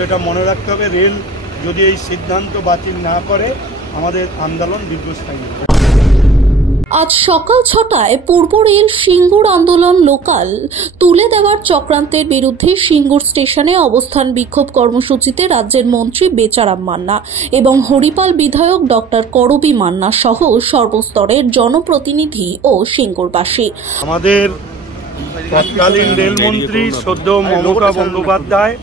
এটা মনে রাখতে হবে, রেল যদি এই সিদ্ধান্ত বাতিল না করে আমাদের আন্দোলন দীর্ঘস্থায়ী হবে। আজ সকাল ৬টায় পূর্ব রেল সিঙ্গুর আন্দোলন লোকাল তুলে দেওয়ার চক্রান্তের বিরুদ্ধে সিঙ্গুর স্টেশনে অবস্থান বিক্ষোভ কর্মসূচিতে রাজ্যের মন্ত্রী বেচারাম মান্না এবং হরিপাল বিধায়ক ডক্টর করবী মান্না সহ সর্বস্তরের জনপ্রতিনিধি ও সিঙ্গুরবাসী। আমাদের তৎকালীন রেলমন্ত্রী শ্রদ্ধেয় মমতা বন্দ্যোপাধ্যায়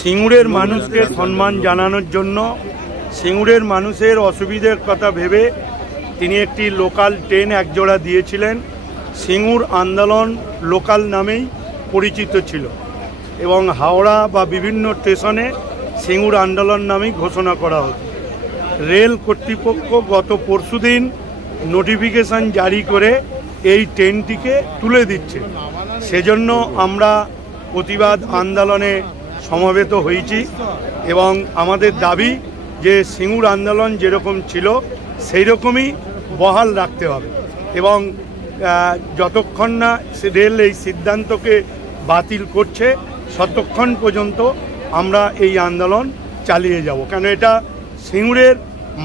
সিঙ্গুরের মানুষকে সম্মান জানানোর জন্য, সিঙ্গুরের মানুষের অসুবিধার কথা ভেবে তিনি একটি লোকাল ট্রেন একজোড়া দিয়েছিলেন। সিঙ্গুর আন্দোলন লোকাল নামেই পরিচিত ছিল এবং হাওড়া বা বিভিন্ন স্টেশনে সিঙ্গুর আন্দোলন নামেই ঘোষণা করা হতো। রেল কর্তৃপক্ষ গত পরশুদিন নোটিফিকেশন জারি করে এই ট্রেনটিকে তুলে দিচ্ছে। সেজন্য আমরা প্রতিবাদ আন্দোলনে সমবেত হয়েছি এবং আমাদের দাবি যে সিঙ্গুর আন্দোলন যেরকম ছিল সেই রকমই বহাল রাখতে হবে এবং যতক্ষণ না রেল এই সিদ্ধান্তকে বাতিল করছে ততক্ষণ পর্যন্ত আমরা এই আন্দোলন চালিয়ে যাব, কেন এটা সিঙ্গুরের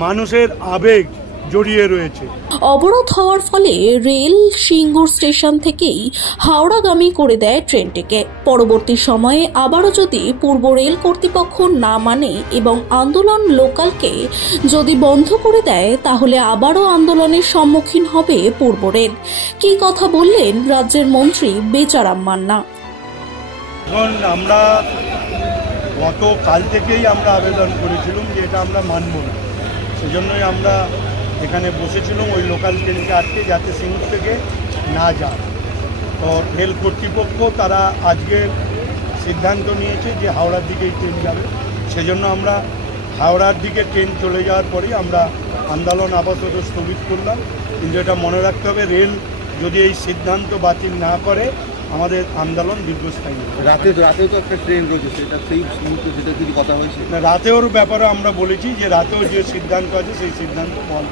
মানুষের আবেগ জড়িয়ে রয়েছে। অবরোধ হওয়ার ফলে রেল সিঙ্গুর স্টেশন থেকেই হাওড়াগামী করে দেয় ট্রেনটিকে। পরবর্তী সময়ে আবারও যদি পূর্ব রেল কর্তৃপক্ষ না মানে এবং আন্দোলন লোকালকে যদি বন্ধ করে দেয় তাহলে আবারও আন্দোলনের সম্মুখীন হবে পূর্ব রেল। কি কথা বললেন রাজ্যের মন্ত্রী বেচারাম মান্না। এখন আমরা গতকাল থেকেই আমরা আবেদন করেছিলাম যে এটা আমরা মানব না, সেজন্যই আমরা এখানে বসেছিলাম ওই লোকাল ট্রেনকে আটকে, যাতে সিঙ্গুর থেকে না যায়। তো রেল কর্তৃপক্ষ তারা আজকের সিদ্ধান্ত নিয়েছে যে হাওড়ার দিকেই ট্রেন যাবে, সেজন্য আমরা হাওড়ার দিকে ট্রেন চলে যাওয়ার পরেই আমরা আন্দোলন আপাতত স্থগিত করলাম। কিন্তু এটা মনে রাখতে হবে, রেল যদি এই সিদ্ধান্ত বাতিল না করে আমাদের আন্দোলন দীর্ঘস্থায়ী হবে। রাতেও তো একটা ট্রেন রয়েছে, সেটা সেই মুহূর্তে যেটা কিছু কথা হয়েছে না, রাতেওর ব্যাপারে আমরা বলেছি যে রাতেও যে সিদ্ধান্ত আছে সেই সিদ্ধান্ত বল।